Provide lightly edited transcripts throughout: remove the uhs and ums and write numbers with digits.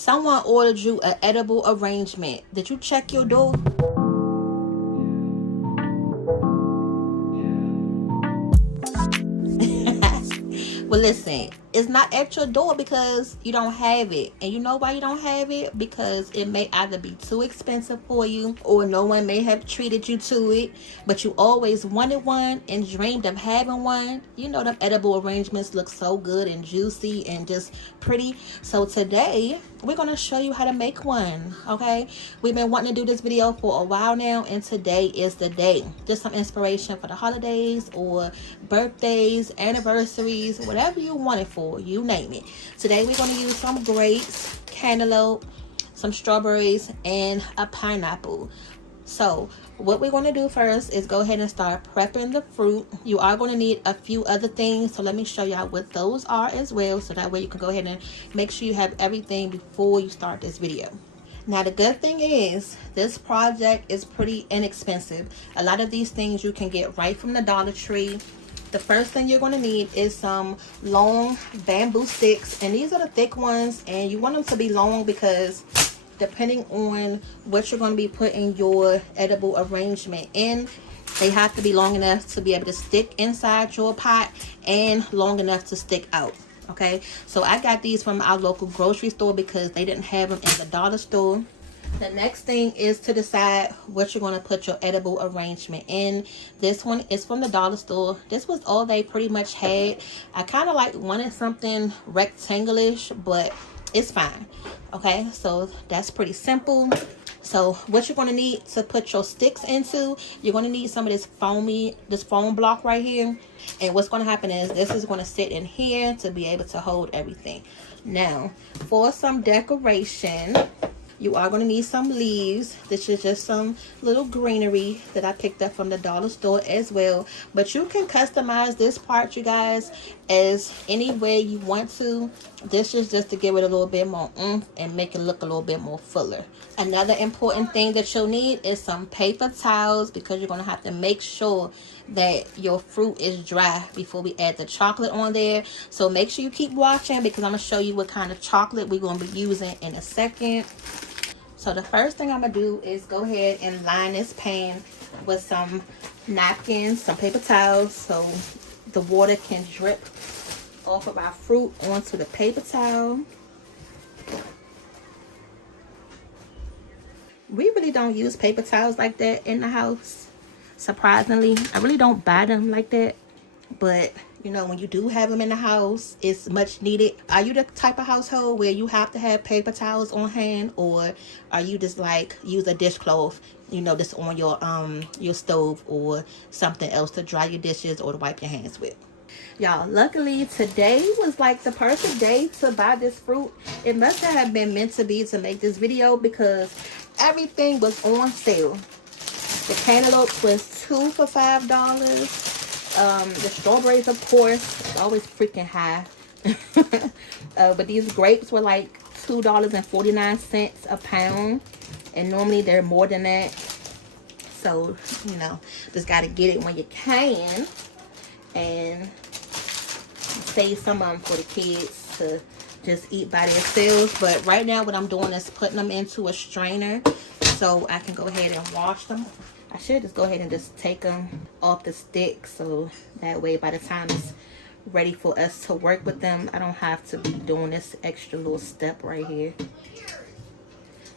Someone ordered you an edible arrangement. Did you check your door? Well, listen, it's not at your door because you don't have it. And you know why you don't have it? Because it may either be too expensive for you, or no one may have treated you to it, but you always wanted one and dreamed of having one. You know, them edible arrangements look so good and juicy and just pretty. So today we're going to show you how to make one. Okay, we've been wanting to do this video for a while now, and today is the day. Just some inspiration for the holidays or birthdays, anniversaries, whatever you want it for, you name it. Today we're going to use some grapes, cantaloupe, some strawberries, and a pineapple. So what we're going to do first is go ahead and start prepping the fruit. You are going to need a few other things, so let me show y'all what those are as well, so that way you can go ahead and make sure you have everything before you start this video. Now the good thing is this project is pretty inexpensive. A lot of these things you can get right from the Dollar Tree. The first thing you're going to need is some long bamboo sticks, and these are the thick ones, and you want them to be long because depending on what you're going to be putting your edible arrangement in, they have to be long enough to be able to stick inside your pot and long enough to stick out. Okay, so I got these from our local grocery store because they didn't have them in the dollar store. The next thing is to decide what you're going to put your edible arrangement in. This one is from the dollar store. This was all they pretty much had. I kind of like wanted something rectangular-ish, but it's fine. Okay, so that's pretty simple. So what you're going to need to put your sticks into, you're going to need some of this foam block right here. And what's going to happen is this is going to sit in here to be able to hold everything. Now, for some decoration, you are going to need some leaves. This is just some little greenery that I picked up from the dollar store as well. But you can customize this part, you guys, as any way you want to. This is just to give it a little bit more oomph and make it look a little bit more fuller. Another important thing that you'll need is some paper towels, because you're going to have to make sure that your fruit is dry before we add the chocolate on there. So make sure you keep watching, because I'm going to show you what kind of chocolate we're going to be using in a second. So the first thing I'm going to do is go ahead and line this pan with some napkins, some paper towels, so the water can drip off of our fruit onto the paper towel. We really don't use paper towels like that in the house, surprisingly. I really don't buy them like that, but you know, when you do have them in the house, it's much needed. Are you the type of household where you have to have paper towels on hand, or are you just like use a dishcloth, you know, just on your stove or something else to dry your dishes or to wipe your hands with? Y'all, luckily today was like the perfect day to buy this fruit. It must have been meant to be to make this video because everything was on sale. The cantaloupe was 2 for $5. The strawberries, of course, always freaking high. But these grapes were like $2.49 a pound, and normally they're more than that. So, you know, just got to get it when you can and save some of them for the kids to just eat by themselves. But right now what I'm doing is putting them into a strainer so I can go ahead and wash them. I should just go ahead and just take them off the stick, so that way by the time it's ready for us to work with them, I don't have to be doing this extra little step right here.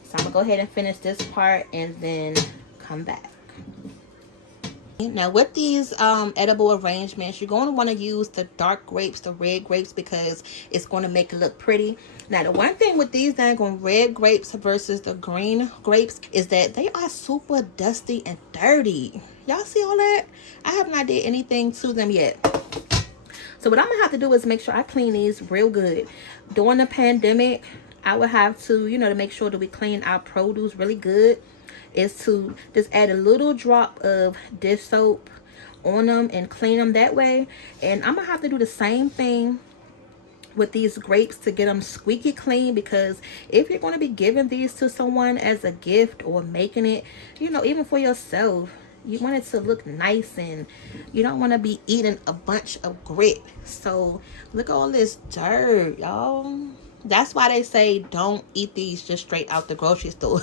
So I'm gonna go ahead and finish this part and then come back. Now with these edible arrangements, you're going to want to use the dark grapes, the red grapes, because it's going to make it look pretty. Now the one thing with these dang red grapes versus the green grapes is that they are super dusty and dirty. Y'all see all that? I have not did anything to them yet. So what I'm gonna have to do is make sure I clean these real good. During the pandemic, I would have to, you know, to make sure that we clean our produce really good, is to just add a little drop of dish soap on them and clean them that way. And I'm gonna have to do the same thing with these grapes to get them squeaky clean, because if you're going to be giving these to someone as a gift or making it, you know, even for yourself, you want it to look nice, and you don't want to be eating a bunch of grit. So look at all this dirt, y'all. That's why they say don't eat these just straight out the grocery store.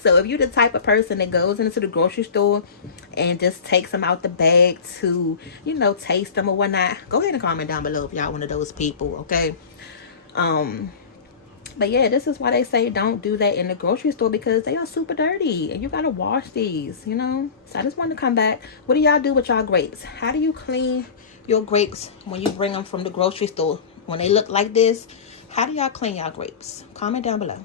So if you're the type of person that goes into the grocery store and just takes them out the bag to, you know, taste them or whatnot, go ahead and comment down below if y'all one of those people, okay? But yeah, this is why they say don't do that in the grocery store, because they are super dirty and you gotta wash these, you know. So I just wanted to come back. What do y'all do with y'all grapes? How do you clean your grapes when you bring them from the grocery store? When they look like this, how do y'all clean y'all grapes? Comment down below.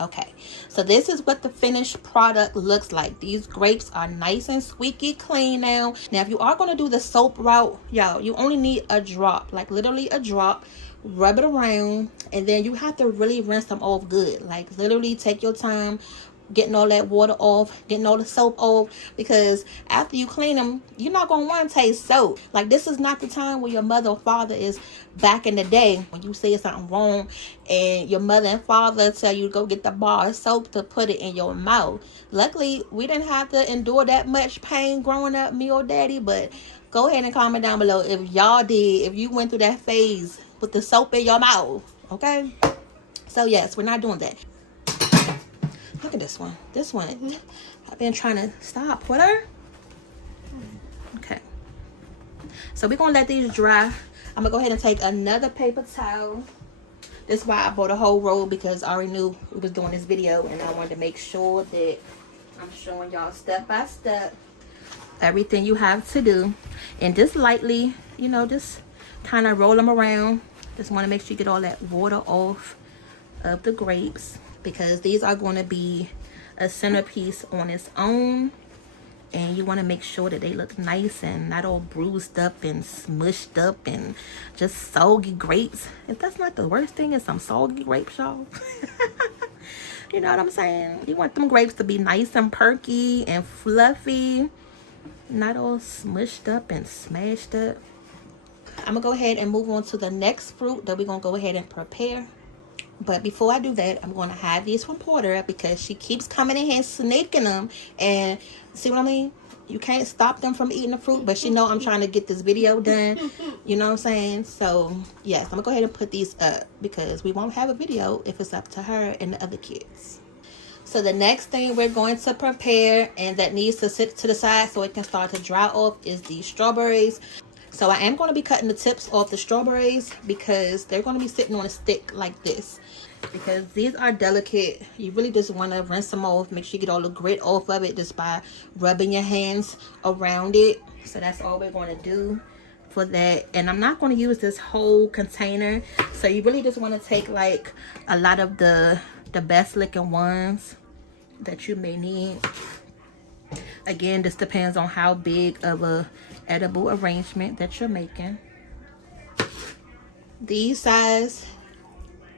Okay, so this is what the finished product looks like. These grapes are nice and squeaky clean now. Now, if you are going to do the soap route, y'all, you only need a drop, like literally a drop. Rub it around, and then you have to really rinse them off good. Like literally take your time getting all that water off, getting all the soap off, because after you clean them, you're not going to want to taste soap. Like, this is not the time where your mother or father is back in the day when you say something wrong and your mother and father tell you to go get the bar of soap to put it in your mouth. Luckily, we didn't have to endure that much pain growing up, me or daddy. But go ahead and comment down below if y'all did, if you went through that phase with the soap in your mouth. Okay, so yes, we're not doing that. Look at this one. This one, I've been trying to stop. What are? Okay. So we're going to let these dry. I'm going to go ahead and take another paper towel. This is why I bought a whole roll, because I already knew we was doing this video. And I wanted to make sure that I'm showing y'all step by step everything you have to do. And just lightly, you know, just kind of roll them around. Just want to make sure you get all that water off of the grapes, because these are going to be a centerpiece on its own, and you want to make sure that they look nice and not all bruised up and smushed up and just soggy grapes. If that's not the worst thing, is some soggy grapes, y'all. You know what I'm saying? You want them grapes to be nice and perky and fluffy, not all smushed up and smashed up. I'm gonna go ahead and move on to the next fruit that we're gonna go ahead and prepare. But before I do that, I'm going to hide these from Porter, because she keeps coming in here sneaking them. And see what I mean? You can't stop them from eating the fruit, but she know I'm trying to get this video done. You know what I'm saying? So yes, I'm gonna go ahead and put these up, because we won't have a video if it's up to her and the other kids. So the next thing we're going to prepare, and that needs to sit to the side so it can start to dry off, is the strawberries. So I am going to be cutting the tips off the strawberries, because they're going to be sitting on a stick like this. Because these are delicate. You really just want to rinse them off. Make sure you get all the grit off of it just by rubbing your hands around it. So that's all we're going to do for that. And I'm not going to use this whole container. So you really just want to take like a lot of the best looking ones that you may need. Again, this depends on how big of a edible arrangement that you're making. These size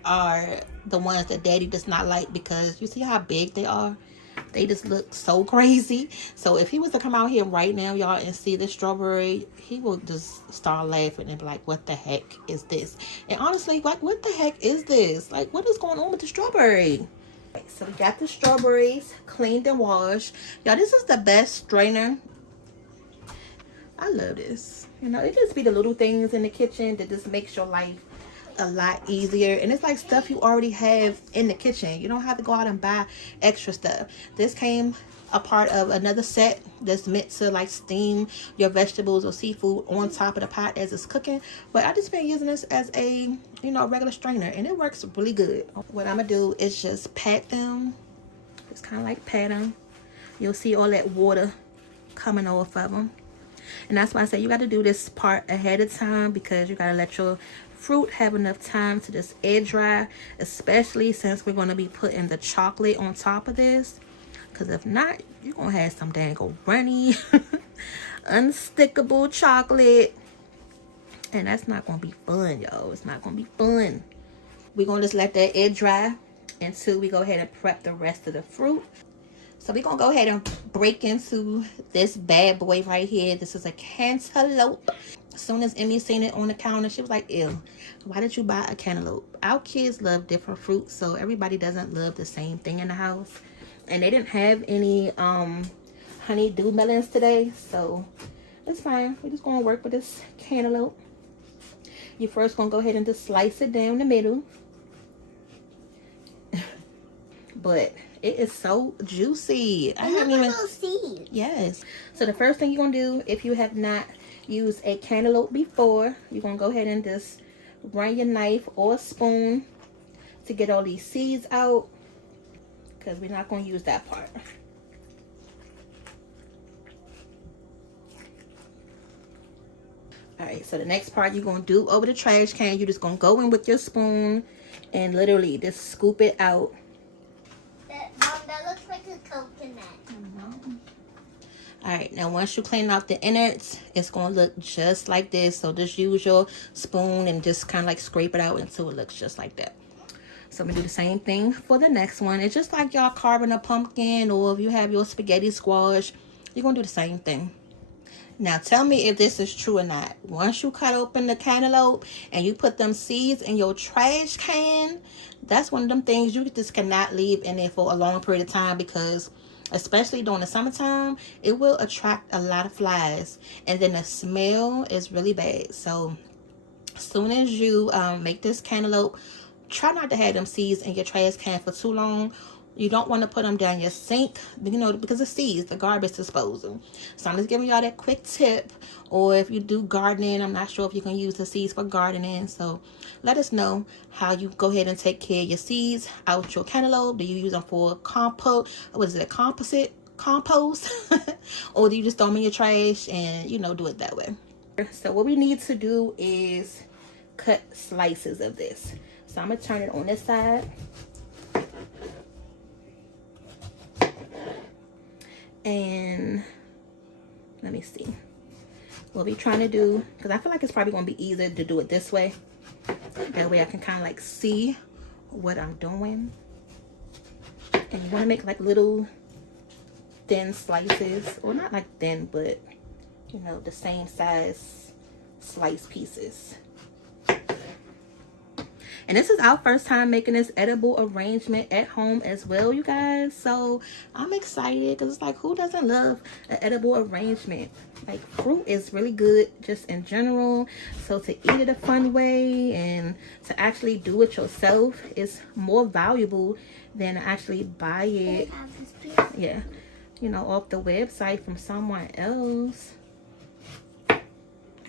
are the ones that daddy does not like, because you see how big they are. They just look so crazy. So if he was to come out here right now, y'all, and see the strawberry, he will just start laughing and be like, what the heck is this? And honestly, like, what the heck is this? Like, what is going on with the strawberry? So we got the strawberries cleaned and washed. Y'all, this is the best strainer. I love this. You know, it just be the little things in the kitchen that just makes your life a lot easier. And it's like stuff you already have in the kitchen. You don't have to go out and buy extra stuff. This came a part of another set that's meant to like steam your vegetables or seafood on top of the pot as it's cooking. But I just been using this as a, you know, regular strainer, and it works really good. What I'm gonna do is just pat them. Just kind of like pat them. You'll see all that water coming off of them. And that's why I say you got to do this part ahead of time, because you got to let your fruit have enough time to just air dry, especially since we're going to be putting the chocolate on top of this. Because if not, you're going to have some dang old runny, unstickable chocolate. And that's not going to be fun, y'all. It's not going to be fun. We're going to just let that air dry until we go ahead and prep the rest of the fruit. So we're going to go ahead and break into this bad boy right here. This is a cantaloupe. As soon as Emmy seen it on the counter, she was like, ew, why did you buy a cantaloupe? Our kids love different fruits, so everybody doesn't love the same thing in the house. And they didn't have any honey-dew melons today, so it's fine. We're just going to work with this cantaloupe. You first gonna go ahead and just slice it down the middle. But it is so juicy. I haven't even seen. Yes. So the first thing you're gonna do, if you have not used a cantaloupe before, you're gonna go ahead and just run your knife or spoon to get all these seeds out, because we're not gonna use that part. All right, so the next part you're gonna do over the trash can, you're just gonna go in with your spoon and literally just scoop it out. Mom, that looks like a coconut. All right, now once you clean out the innards, it's gonna look just like this. So just use your spoon and just kind of like scrape it out until it looks just like that. So I'm gonna do the same thing for the next one. It's just like y'all carving a pumpkin, or if you have your spaghetti squash, you're gonna do the same thing. Now tell me if this is true or not. Once you cut open the cantaloupe and you put them seeds in your trash can, that's one of them things you just cannot leave in there for a long period of time, because especially during the summertime, it will attract a lot of flies, and then the smell is really bad. So as soon as you make this cantaloupe, try not to have them seeds in your trash can for too long. You don't want to put them down your sink, you know, because of seeds, the garbage disposal. So I'm just giving y'all that quick tip. Or if you do gardening, I'm not sure if you can use the seeds for gardening. So let us know how you go ahead and take care of your seeds out your cantaloupe. Do you use them for compost? What is it, compost? Or do you just throw them in your trash and, you know, do it that way? So what we need to do is cut slices of this. So I'm going to turn it on this side. And let me see what we're trying to do, because I feel like it's probably going to be easier to do it this way. That way I can kind of like see what I'm doing. And you want to make like little thin slices, or not like thin, but you know, the same size slice pieces. And this is our first time making this edible arrangement at home as well, you guys. So I'm excited, because it's like, who doesn't love an edible arrangement? Like, fruit is really good just in general. So to eat it a fun way and to actually do it yourself is more valuable than to actually buy it, yeah, you know, off the website from someone else.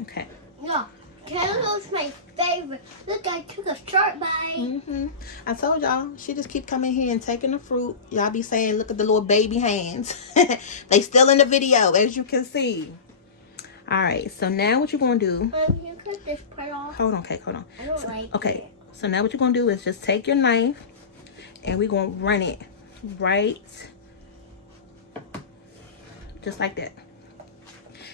Okay. Yeah. Cantaloup's my favorite. Look, I took a short bite. I told y'all, she just keep coming here and taking the fruit. Y'all be saying, look at the little baby hands. They still in the video, as you can see. All right, so now what you're gonna do? You cut this part off. Hold on, Kate. Hold on. I don't like okay, it. So now what you're gonna do is just take your knife, and we're gonna run it right, just like that.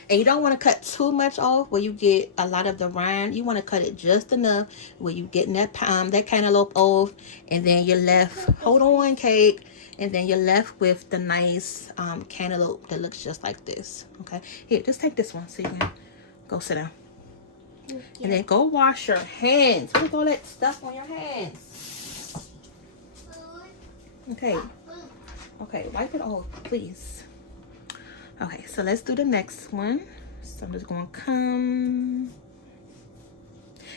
And you don't want to cut too much off where you get a lot of the rind. You want to cut it just enough where you getting that cantaloupe off, and then you're left, hold on, Cake, and then you're left with the nice cantaloupe that looks just like this. Okay, here, just take this one so you can go sit down. And then go wash your hands. Put all that stuff on your hands. Okay, wipe it off, please. Okay, so let's do the next one. So I'm just gonna come.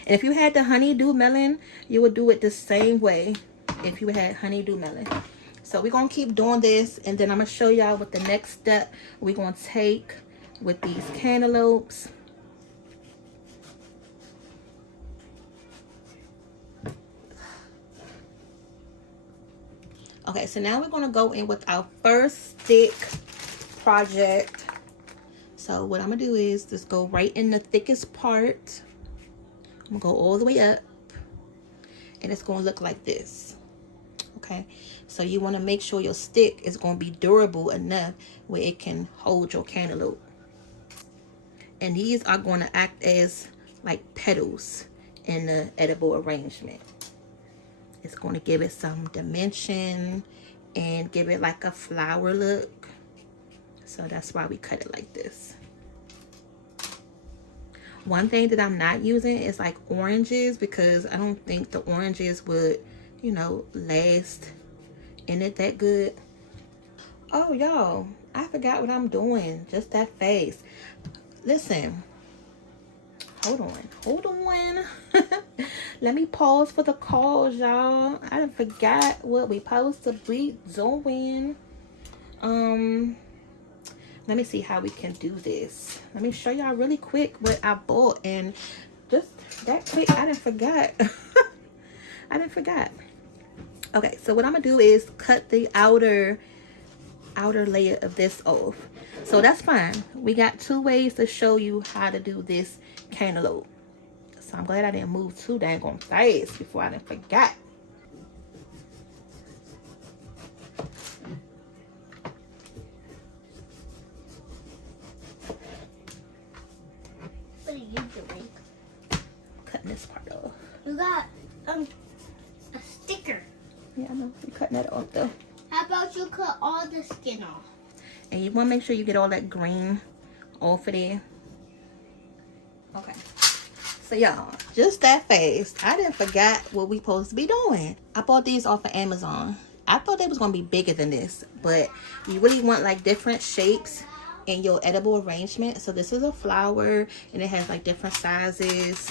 And if you had the honeydew melon, you would do it the same way if you had honeydew melon. So we're gonna keep doing this, and then I'm gonna show y'all what the next step we're gonna take with these cantaloupes. Okay, so now we're gonna go in with our first stick project. So what I'm gonna do is just go right in the thickest part. I'm gonna go all the way up, and it's gonna look like this. Okay, so you want to make sure your stick is going to be durable enough where it can hold your cantaloupe. And these are going to act as like petals in the edible arrangement. It's going to give it some dimension and give it like a flower look. So that's why we cut it like this. One thing that I'm not using is like oranges, because I don't think the oranges would, you know, last in it that good. Oh, y'all, I forgot what I'm doing just that fast. Listen, hold on. Let me pause for the calls, y'all. I done forgot what we supposed to be doing. Let me see how we can do this. Let me show y'all really quick what I bought, and just that quick, I done forgot. I done forgot. Okay, so what I'm gonna do is cut the outer layer of this off. So that's fine. We got 2 ways to show you how to do this cantaloupe. So I'm glad I didn't move too dang on fast before I done forgot. What are you doing? Cutting this part off. You got a sticker. Yeah, I know. You're cutting that off though. How about you cut all the skin off? And you want to make sure you get all that green off of there. Okay. So y'all, just that fast, I didn't forget what we supposed to be doing. I bought these off of Amazon. I thought they was going to be bigger than this, but you really want like different shapes in your edible arrangement. So this is a flower, and it has like different sizes.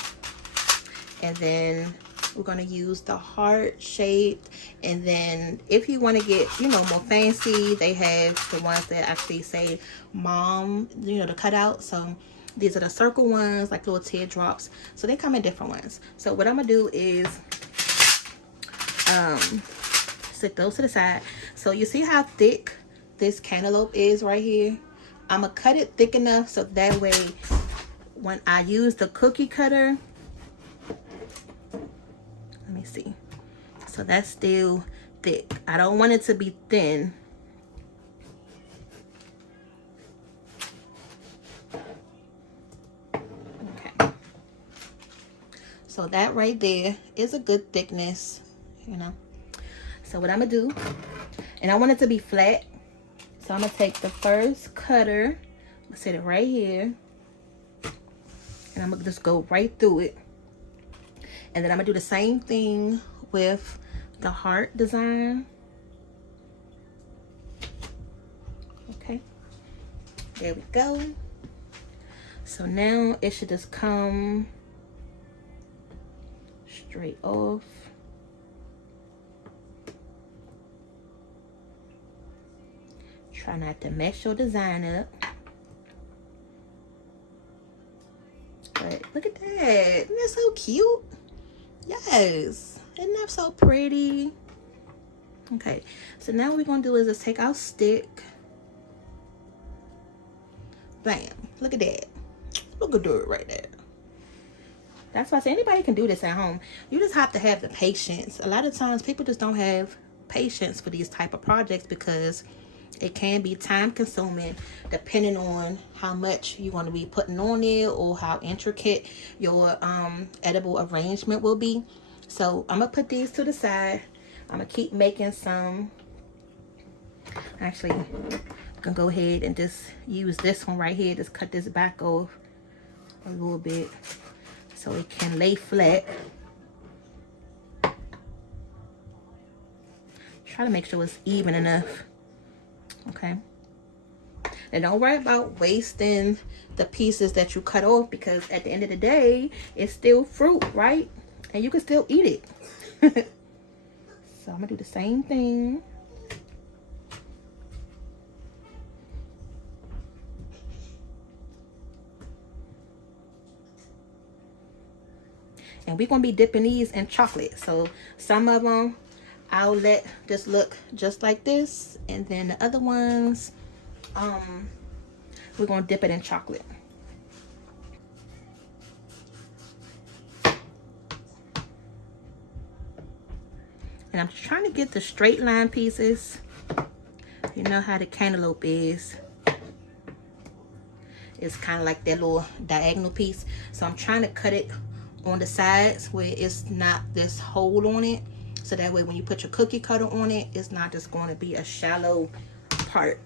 And then we're going to use the heart shaped. And then if you want to get, you know, more fancy, they have the ones that actually say mom, you know, the cutout. So these are the circle ones, like little teardrops. So they come in different ones. So what I'm going to do is set those to the side. So you see how thick this cantaloupe is right here? I'm going to cut it thick enough so that way when I use the cookie cutter, let me see. So that's still thick. I don't want it to be thin. Okay. So that right there is a good thickness, you know. So what I'm gonna do, and I want it to be flat. So I'm gonna take the first cutter, set it right here, and I'm gonna just go right through it. And then I'm gonna do the same thing with the heart design. Okay, there we go. So now it should just come straight off. Try not to mess your design up. But look at that. Isn't that so cute? Yes. Isn't that so pretty? Okay. So now what we're going to do is just take our stick. Bam. Look at that. Look at that right there. That's why I say anybody can do this at home. You just have to have the patience. A lot of times people just don't have patience for these type of projects because it can be time consuming depending on how much you want to be putting on it or how intricate your edible arrangement will be. So I'm gonna put these to the side. I'm gonna keep making some. Actually, I'm gonna go ahead and just use this one right here. Just cut this back off a little bit so it can lay flat. Try to make sure it's even enough. Okay, and don't worry about wasting the pieces that you cut off because at the end of the day it's still fruit, right? And you can still eat it. So I'm gonna do the same thing. And we're gonna be dipping these in chocolate. So some of them I'll let just look just like this, and then the other ones we're gonna dip it in chocolate. And I'm trying to get the straight line pieces. You know how the cantaloupe is. It's kind of like that little diagonal piece. So I'm trying to cut it on the sides where it's not this hole on it. So that way when you put your cookie cutter on it, it's not just going to be a shallow part.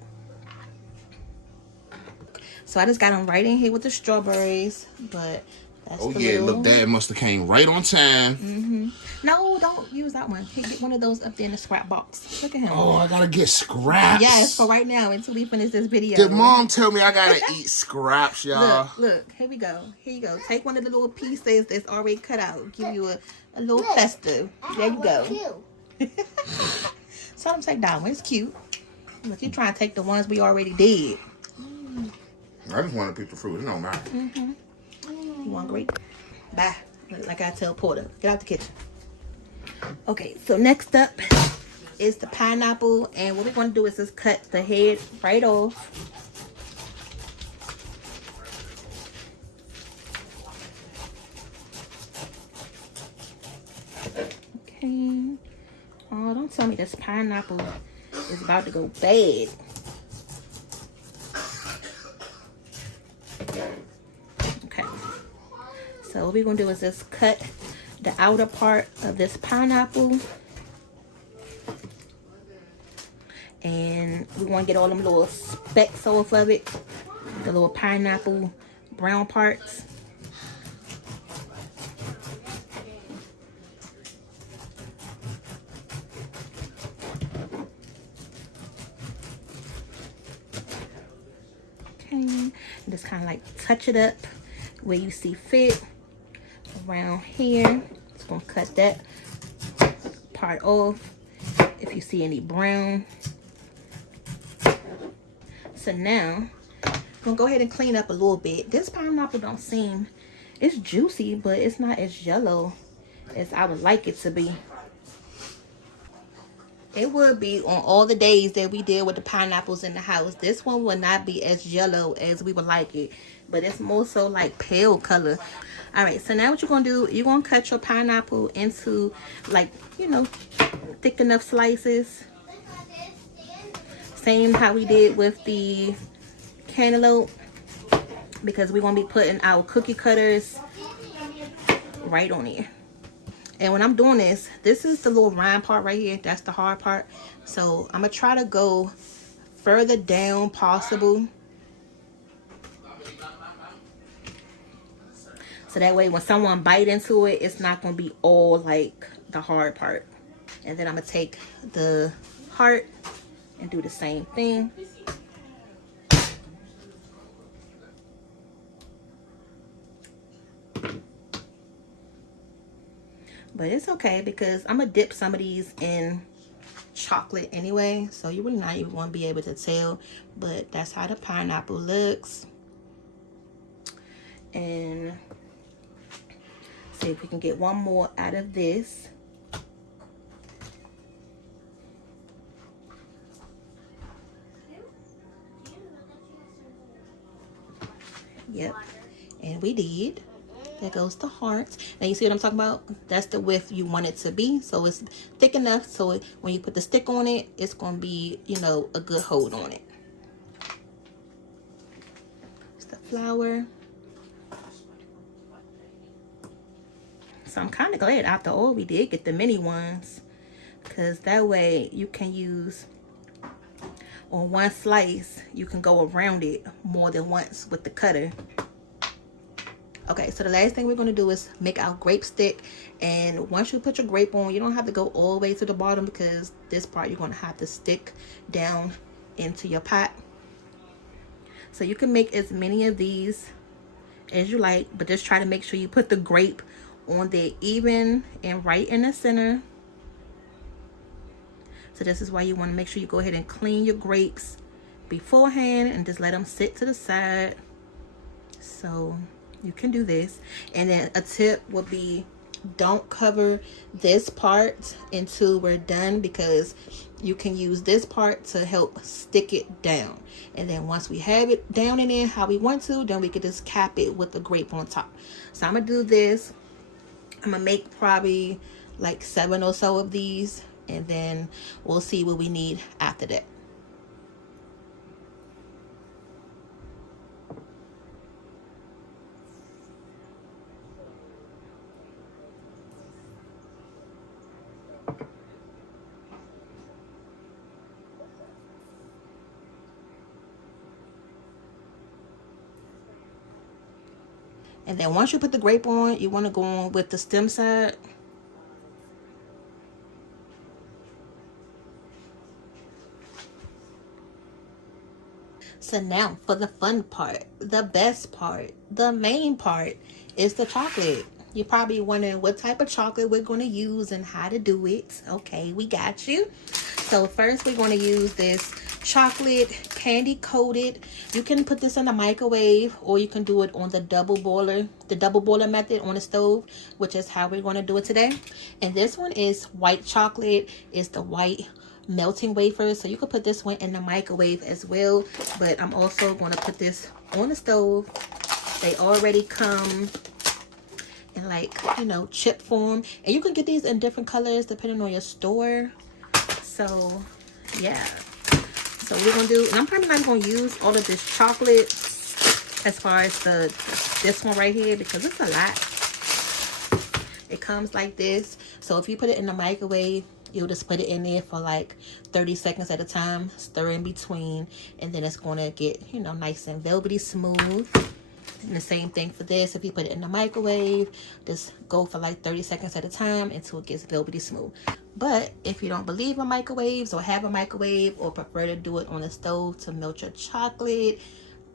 So I just got them right in here with the strawberries. But That's Oh the yeah, little... look, Dad must have came right on time. No, don't use that one. Hey, get one of those up there in the scrap box. Look at him. Oh, I gotta get scraps. Yes, for right now until we finish this video. Did Mom tell me I gotta eat scraps, y'all? Look, here we go. Here you go. Take one of the little pieces that's already cut out. Give you a little festive. There you go. So I'm saying that one. It's cute. Look, you're trying to take the ones we already did. I just want to pick the fruit. It don't matter. You want grape? Bye. Like I tell Porter, get out the kitchen. Okay, so next up is the pineapple, and what we're going to do is just cut the head right off. Okay. Oh, don't tell me this pineapple is about to go bad. Okay. So what we're going to do is just cut the outer part of this pineapple. And we want to get all them little specks off of it. The little pineapple brown parts. Okay. Just kind of like touch it up where you see fit. Around here. Just going to cut that part off. If you see any brown. So now, I'm going to go ahead and clean up a little bit. This pineapple don't seem, it's juicy, but it's not as yellow as I would like it to be. It would be on all the days that we deal with the pineapples in the house. This one will not be as yellow as we would like it, but it's more so like pale color. All right, so now what you're going to do, you're going to cut your pineapple into like, you know, thick enough slices. Same how we did with the cantaloupe, because we're going to be putting our cookie cutters right on here. And when I'm doing this, this is the little rind part right here. That's the hard part. So I'm going to try to go further down possible. So that way when someone bite into it, it's not going to be all like the hard part. And then I'm going to take the heart and do the same thing. But it's okay because I'm going to dip some of these in chocolate anyway. So you really not even want to be able to tell. But that's how the pineapple looks. And see if we can get one more out of this. Yep, and we did. There goes the heart. Now you see what I'm talking about? That's the width you want it to be. So it's thick enough so when you put the stick on it, it's going to be, you know, a good hold on it. It's the flour. So I'm kind of glad after all we did get the mini ones, because that way you can use on one slice, you can go around it more than once with the cutter. Okay, so the last thing we're going to do is make our grape stick. And once you put your grape on, you don't have to go all the way to the bottom, because this part you're going to have to stick down into your pot. So you can make as many of these as you like, but just try to make sure you put the grape on there even and right in the center. So this is why you want to make sure you go ahead and clean your grapes beforehand and just let them sit to the side. So you can do this. And then a tip would be, don't cover this part until we're done, because you can use this part to help stick it down. And then once we have it down in there how we want to, then we could just cap it with the grape on top. So I'm gonna do this. I'm gonna make probably like 7 or so of these, and then we'll see what we need after that. And then once you put the grape on, you want to go on with the stem side. So now for the fun part, the best part, the main part is the chocolate. You're probably wondering what type of chocolate we're going to use and how to do it. Okay, we got you. So first we're going to use this chocolate candy coated. You can put this in the microwave, or you can do it on the double boiler method on the stove, which is how we're going to do it today. And this one is white chocolate. It's the white melting wafers, so you could put this one in the microwave as well, but I'm also going to put this on the stove. They already come in, like, you know, chip form, and you can get these in different colors depending on your store. So yeah, so we're gonna do, and I'm probably not gonna use all of this chocolate as far as this one right here, because it's a lot. It comes like this, so if you put it in the microwave, you'll just put it in there for like 30 seconds at a time, stir in between, and then it's going to get, you know, nice and velvety smooth. And the same thing for this. If you put it in the microwave, just go for like 30 seconds at a time until it gets velvety smooth. But if you don't believe in microwaves, or have a microwave, or prefer to do it on the stove to melt your chocolate,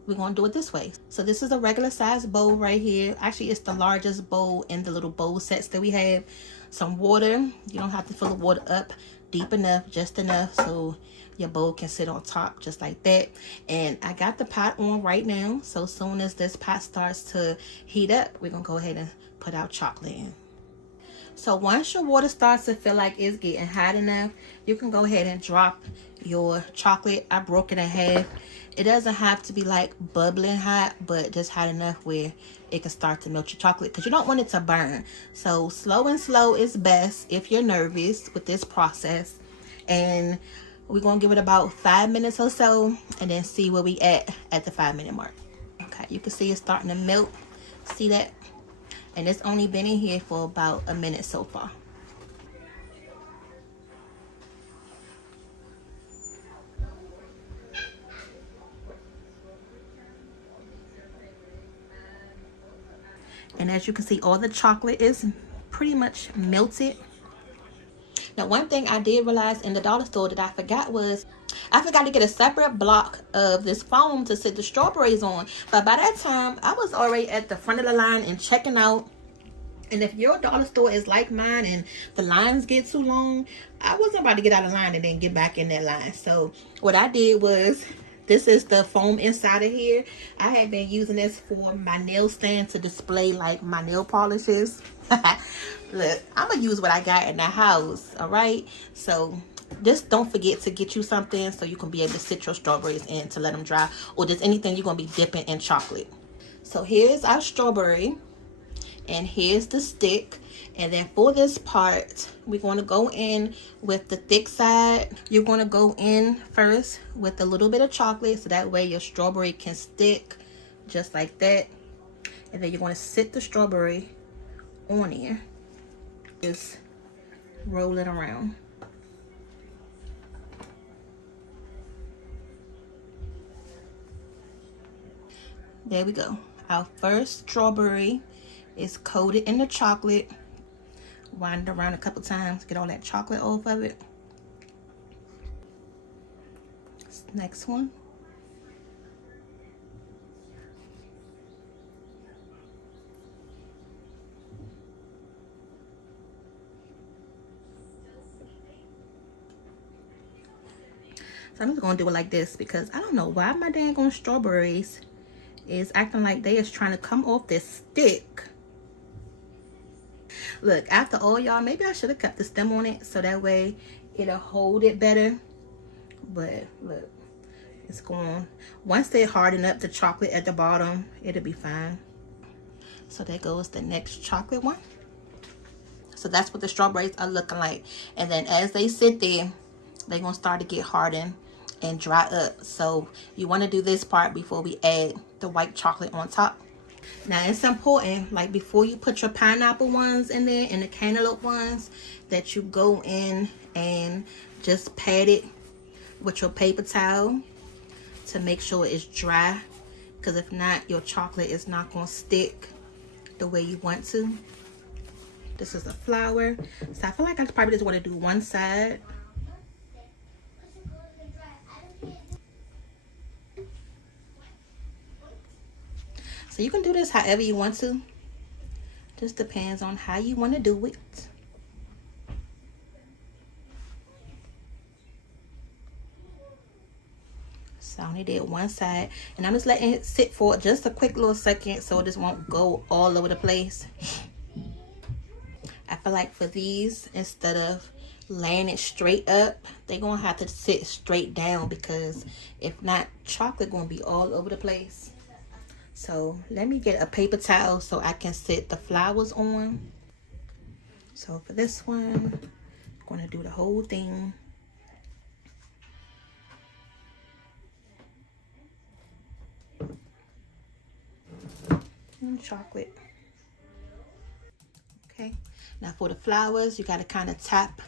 we're going to do it this way. So this is a regular size bowl right here. Actually, it's the largest bowl in the little bowl sets that we have. Some water. You don't have to fill the water up deep enough, just enough so your bowl can sit on top, just like that. And I got the pot on right now, so as soon as this pot starts to heat up, we're gonna go ahead and put our chocolate in. So once your water starts to feel like it's getting hot enough, you can go ahead and drop your chocolate. I broke it in half. It doesn't have to be like bubbling hot, but just hot enough where it can start to melt your chocolate, because you don't want it to burn. So slow and slow is best if you're nervous with this process. And we're going to give it about 5 minutes or so, and then see where we at the 5-minute mark. Okay, you can see it's starting to melt. See that? And it's only been in here for about a minute so far. And as you can see, all the chocolate is pretty much melted. Now, one thing I did realize in the dollar store that I forgot was I forgot to get a separate block of this foam to sit the strawberries on. But by that time, I was already at the front of the line and checking out. And if your dollar store is like mine and the lines get too long, I wasn't about to get out of line and then get back in that line. So what I did was, this is the foam inside of here. I had been using this for my nail stand to display like my nail polishes. Look, I'm gonna use what I got in the house, all right? So just don't forget to get you something so you can be able to sit your strawberries in to let them dry, or just anything you're gonna be dipping in chocolate. So here's our strawberry, and here's the stick. And then for this part, we're going to go in with the thick side. You're going to go in first with a little bit of chocolate, so that way your strawberry can stick just like that. And then you're going to sit the strawberry on here. Just roll it around. There we go. Our first strawberry is coated in the chocolate. Wind it around a couple times, get all that chocolate off of it. Next one. So I'm just gonna do it like this, because I don't know why my dang strawberries is acting like they is trying to come off this stick. Look, after all, y'all, maybe I should have kept the stem on it so that way it'll hold it better. But look, it's going. Once they harden up the chocolate at the bottom, it'll be fine. So there goes the next chocolate one. So that's what the strawberries are looking like. And then as they sit there, they're gonna start to get hardened and dry up. So you want to do this part before we add the white chocolate on top. Now it's important, like before you put your pineapple ones in there and the cantaloupe ones, that you go in and just pat it with your paper towel to make sure it's dry, because if not, your chocolate is not going to stick. the way you want to. This is the flour. So I feel like I probably just want to do one side. So you can do this however you want to. Just depends on how you want to do it. So I only did one side, and I'm just letting it sit for just a quick little second so it just won't go all over the place. I feel like for these, instead of laying it straight up, they're gonna have to sit straight down, because if not, chocolate gonna be all over the place. So let me get a paper towel so I can set the flowers on. So for this one, I'm gonna do the whole thing. And chocolate. Okay, now for the flowers, you got to kind of tap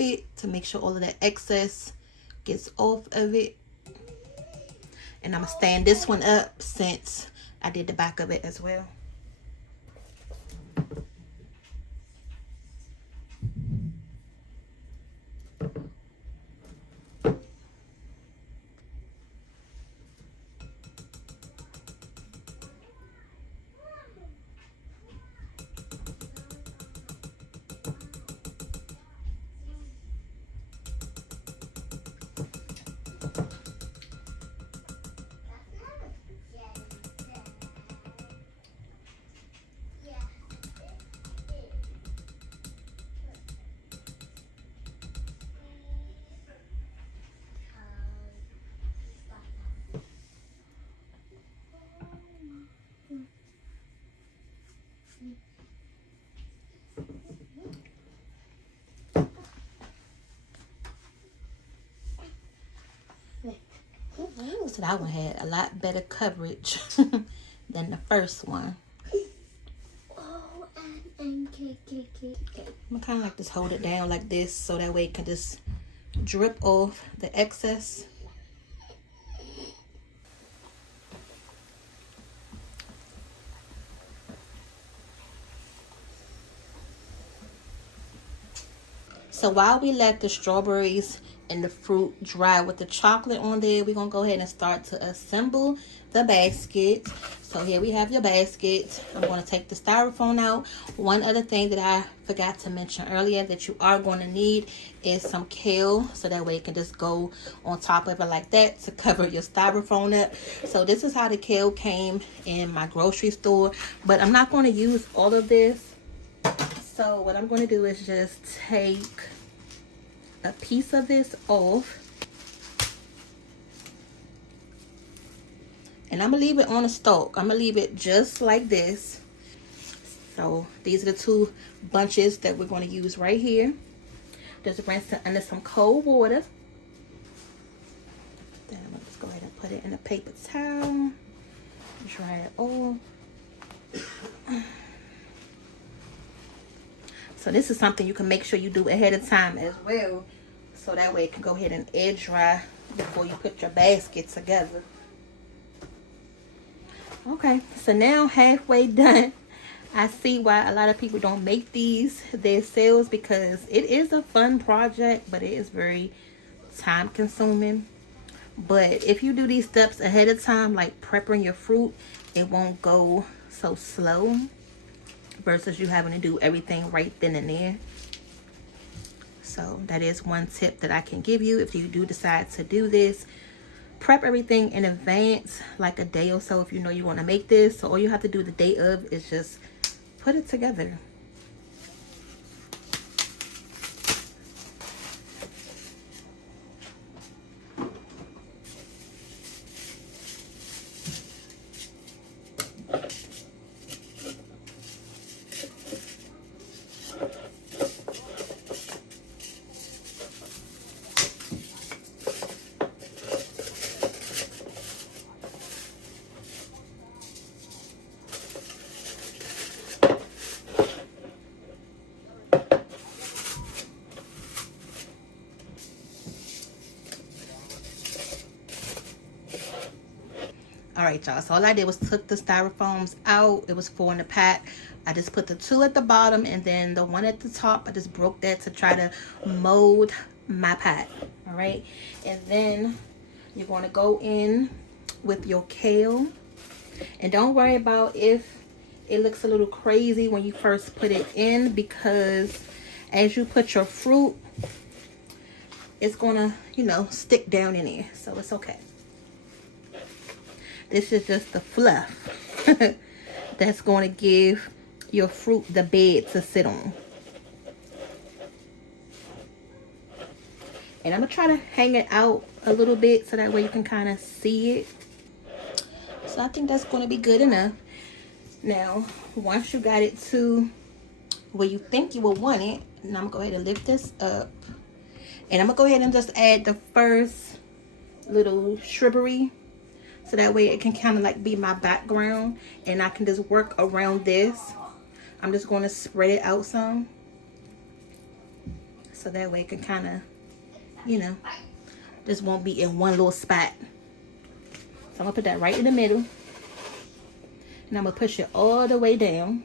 it to make sure all of the excess gets off of it. And I'm gonna stand this one up since I did the back of it as well. So that one had a lot better coverage than the first one. Oh, and I'm kind of like just hold it down like this so that way it can just drip off the excess. So while we let the strawberries and the fruit dry with the chocolate on there, we're gonna go ahead and start to assemble the basket. So here we have your basket. I'm gonna take the styrofoam out. One other thing that I forgot to mention earlier that you are going to need is some kale, so that way it can just go on top of it like that to cover your styrofoam up. So this is how the kale came in my grocery store, but I'm not going to use all of this. So what I'm going to do is just take a piece of this off, and I'm going to leave it on a stalk. I'm going to leave it just like this. So these are the two bunches that we're going to use right here. Just rinse it under some cold water. Then I'm going to just go ahead and put it in a paper towel. Dry it off. So this is something you can make sure you do ahead of time as well, so that way it can go ahead and air dry before you put your basket together. Okay, so now halfway done. I see why a lot of people don't make these themselves, because it is a fun project, but it is very time consuming. But if you do these steps ahead of time, like prepping your fruit, it won't go so slow versus you having to do everything right then and there. So that is one tip that I can give you if you do decide to do this. Prep everything in advance, like a day or so, if you know you want to make this. So all you have to do the day of is just put it together. All right, y'all. So all I did was took the styrofoams out. It was 4 in the pack. I just put the 2 at the bottom and then the 1 at the top. I just broke that to try to mold my pot. All right. And then you're going to go in with your kale. And don't worry about if it looks a little crazy when you first put it in, because as you put your fruit, it's going to, you know, stick down in there. So it's okay. This is just the fluff that's going to give your fruit the bed to sit on. And I'm going to try to hang it out a little bit so that way you can kind of see it. So I think that's going to be good enough. Now, once you got it to where you think you will want it, and I'm going to go ahead and lift this up. And I'm going to go ahead and just add the first little shrubbery. So that way it can kind of like be my background. And I can just work around this. I'm just going to spread it out some. So that way it can kind of, you know, this won't be in one little spot. So I'm going to put that right in the middle. And I'm going to push it all the way down.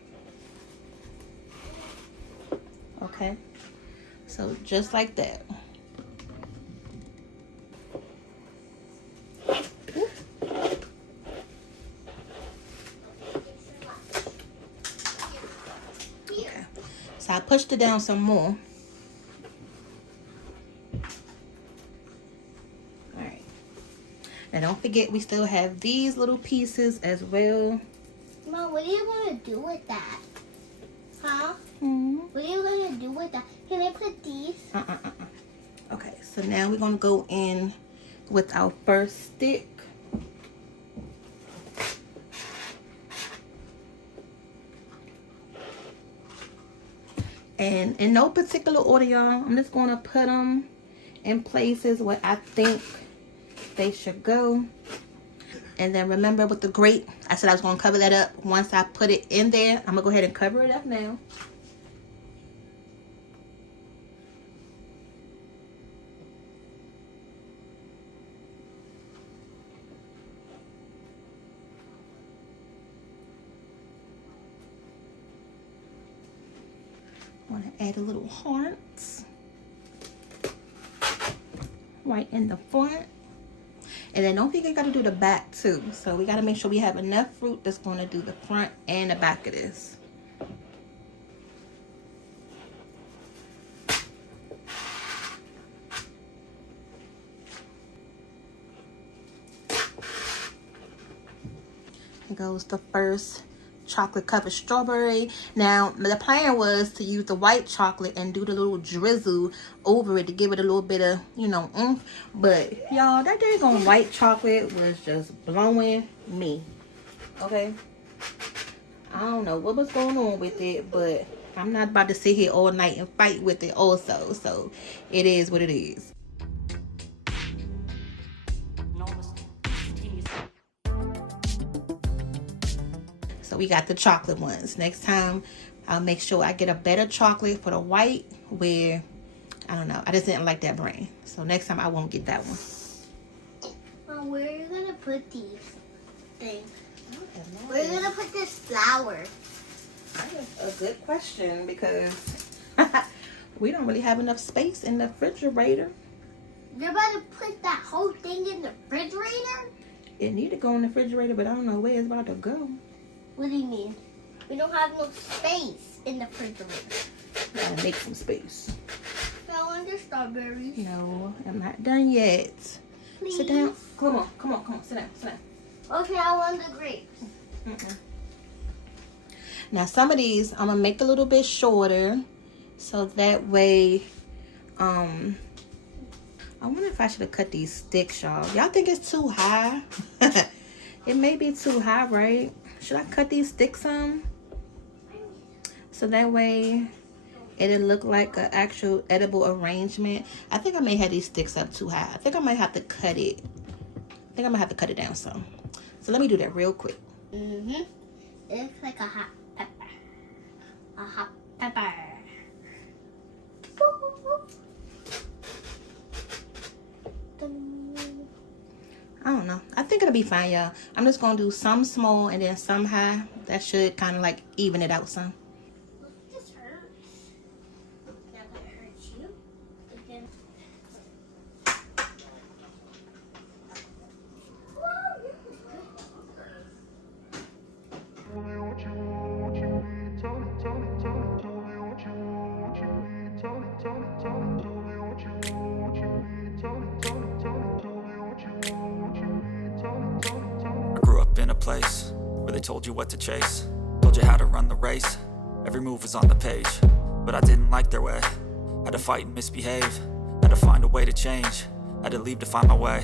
Okay. So just like that. So I pushed it down some more. Alright. Now don't forget we still have these little pieces as well. Mom, what are you going to do with that? Huh? Mm-hmm. What are you going to do with that? Can I put these? Okay, so now we're going to go in with our first stick. And in no particular order, y'all, I'm just going to put them in places where I think they should go. And then remember with the grape, I said I was going to cover that up. Once I put it in there, I'm going to go ahead and cover it up now. I want to add a little hearts right in the front. And then don't forget, you got to do the back too. So we got to make sure we have enough fruit that's going to do the front and the back of this. Here goes the first chocolate covered strawberry. Now the plan was to use the white chocolate and do the little drizzle over it to give it a little bit of, you know, oomph. But y'all, that daggone white chocolate was just blowing me. Okay, I don't know what was going on with it, but I'm not about to sit here all night and fight with it also. So it is what it is. So we got the chocolate ones. Next time, I'll make sure I get a better chocolate for the white where, I don't know, I just didn't like that brand. So next time I won't get that one. Mom, where are you going to put these things? Where are you going to put this flour? That's a good question because we don't really have enough space in the refrigerator. You're about to put that whole thing in the refrigerator? It need to go in the refrigerator, but I don't know where it's about to go. What do you mean? We don't have no space in the refrigerator. Gotta make some space. I want the strawberries. No, I'm not done yet. Please. Sit down. Come on, sit down, Okay, I want the grapes. Now some of these I'm gonna make a little bit shorter, so that way, I wonder if I should have cut these sticks, y'all. Y'all think it's too high? It may be too high, right? Should I cut these sticks some? So that way it'll look like an actual edible arrangement. I think I may have these sticks up too high. I think I might have to cut it. I think I might have to cut it down some. So let me do that real quick. It looks like a hot pepper. A hot pepper. I don't know. I think it'll be fine, y'all. I'm just gonna do some small and then some high. That should kind of like even it out some. This hurts. Yeah, that hurts you. Again. I grew up in a place where they told you what to chase, told you how to run the race. Every move was on the page, but I didn't like their way. Had to fight and misbehave, had to find a way to change, had to leave to find my way.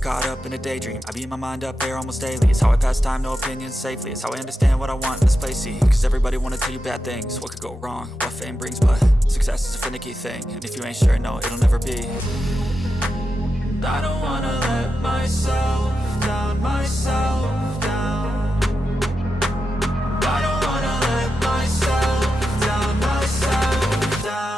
Caught up in a daydream, I beat my mind up there almost daily. It's how I pass time, no opinions safely. It's how I understand what I want in this place, see. Cause everybody wanna tell you bad things, what could go wrong, what fame brings. But success is a finicky thing, and if you ain't sure, no, it'll never be. And I don't wanna let myself down, myself down. And I don't wanna let myself down, myself down.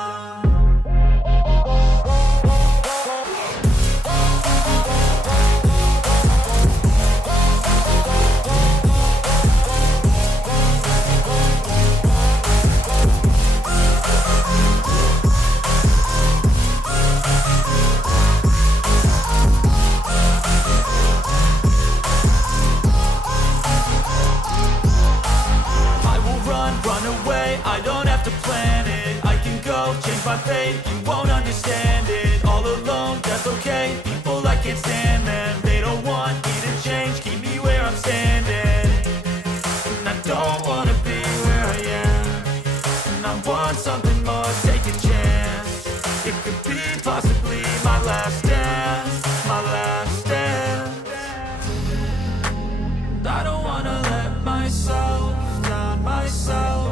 I don't have to plan it, I can go change my fate. You won't understand it, all alone, that's okay. People I can't stand them, they don't want me to change. Keep me where I'm standing, and I don't wanna be where I am. And I want something more, take a chance. It could be possibly my last dance, my last dance. And I don't wanna let myself down, myself.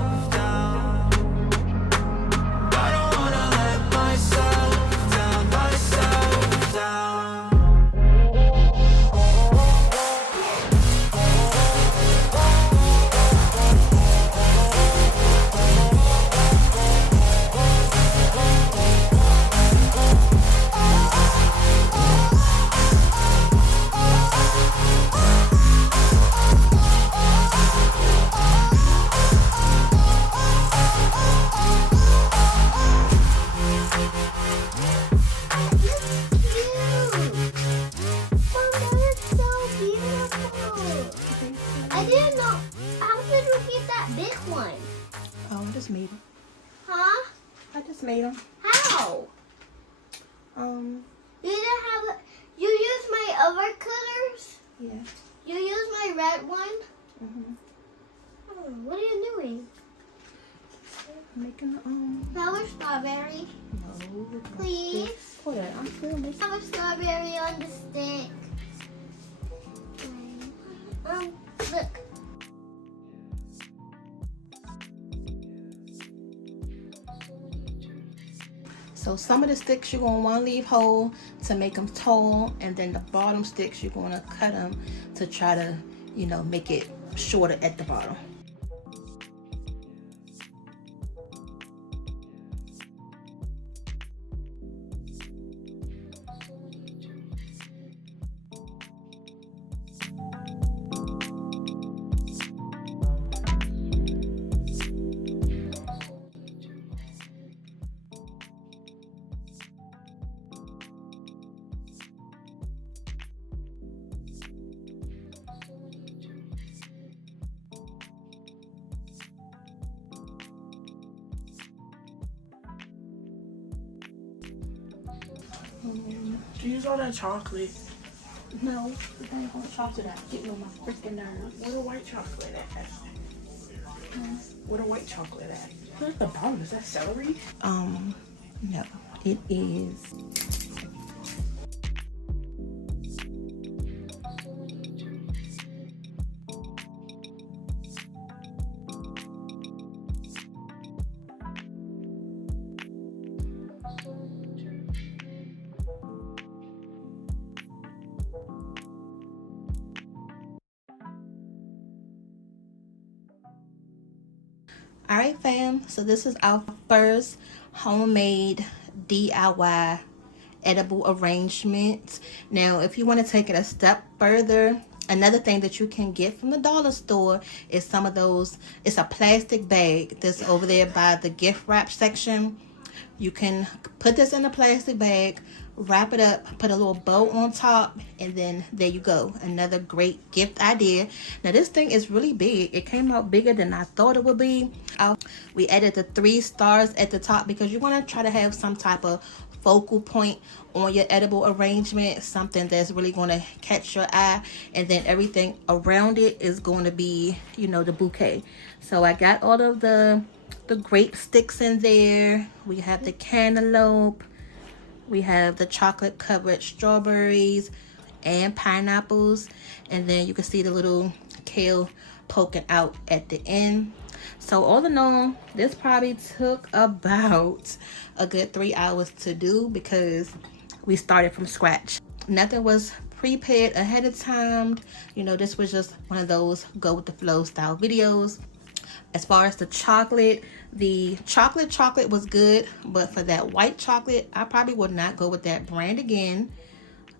Made them. How? You didn't have. You used my other colors. Yeah. You used my red one. Oh, what are you doing? Making That was strawberry. No. Please. Hold on, I'm still making. Have a strawberry on the stick. Look. So some of the sticks you're going to want to leave whole to make them tall, and then the bottom sticks you're going to cut them to try to, you know, make it shorter at the bottom. Do you use all that chocolate? No, I ain't gonna chocolate that. Getting on my freaking nerves. Where the white chocolate at? Where the white chocolate at? Look at the bottom. Is that celery? No, it is. All right, fam. So this is our first homemade DIY edible arrangement. Now, if you want to take it a step further, another thing that you can get from the dollar store is some of those, it's a plastic bag that's over there by the gift wrap section. You can put this in a plastic bag, wrap it up, put a little bow on top, and then there you go. Another great gift idea. Now this thing is really big. It came out bigger than I thought it would be. We added the 3 stars at the top because you want to try to have some type of focal point on your edible arrangement, something that's really going to catch your eye, and then everything around it is going to be, you know, the bouquet. So I got all of the grape sticks in there. We have the cantaloupe, we have the chocolate covered strawberries and pineapples, and then you can see the little kale poking out at the end. So all in all, this probably took about a good 3 hours to do because we started from scratch. Nothing was prepared ahead of time. You know, this was just one of those go with the flow style videos. As far as the chocolate was good, but for that white chocolate, I probably would not go with that brand again.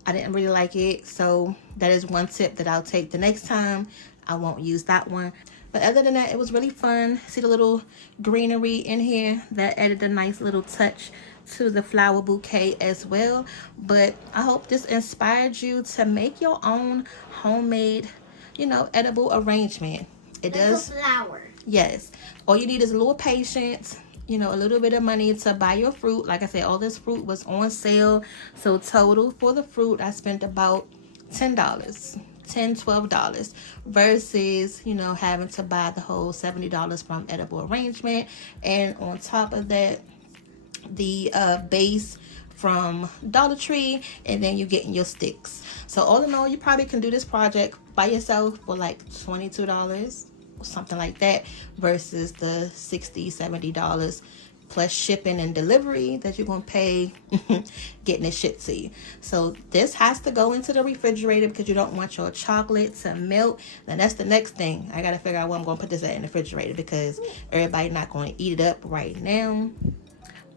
I didn't really like it, so that is one tip that I'll take the next time. I won't use that one. But other than that, it was really fun. See the little greenery in here? That added a nice little touch to the flower bouquet as well. But I hope this inspired you to make your own homemade, you know, edible arrangement. It does. Like a flower. Yes. All you need is a little patience, you know, a little bit of money to buy your fruit. Like I said, all this fruit was on sale. So total for the fruit, I spent about $10-$12 versus, you know, having to buy the whole $70 from edible arrangement. And on top of that, the base from Dollar Tree, and then you're getting your sticks. So all in all, you probably can do this project by yourself for like $22, something like that, versus the $60-$70 plus shipping and delivery that you're gonna pay getting it shipped to you. So this has to go into the refrigerator because you don't want your chocolate to melt. Then that's the next thing. I gotta figure out where I'm gonna put this at in the refrigerator because everybody's not gonna eat it up right now.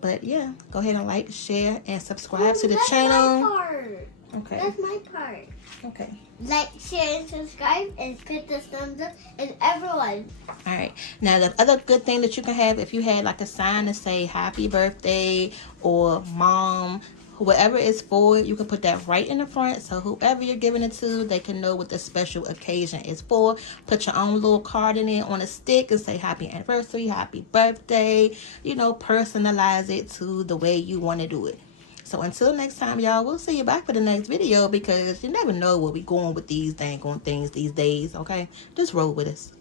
But yeah, go ahead and like, share, and subscribe to the channel. My part. Okay. That's my part. Okay. Like, share, and subscribe, and hit the thumbs up, and everyone. All right. Now, the other good thing that you can have, if you had like a sign to say happy birthday or mom, whoever it's for, you can put that right in the front. So whoever you're giving it to, they can know what the special occasion is for. Put your own little card in it on a stick and say happy anniversary, happy birthday. You know, personalize it to the way you want to do it. So until next time, y'all, we'll see you back for the next video because you never know where we going with these dang on things these days, okay? Just roll with us.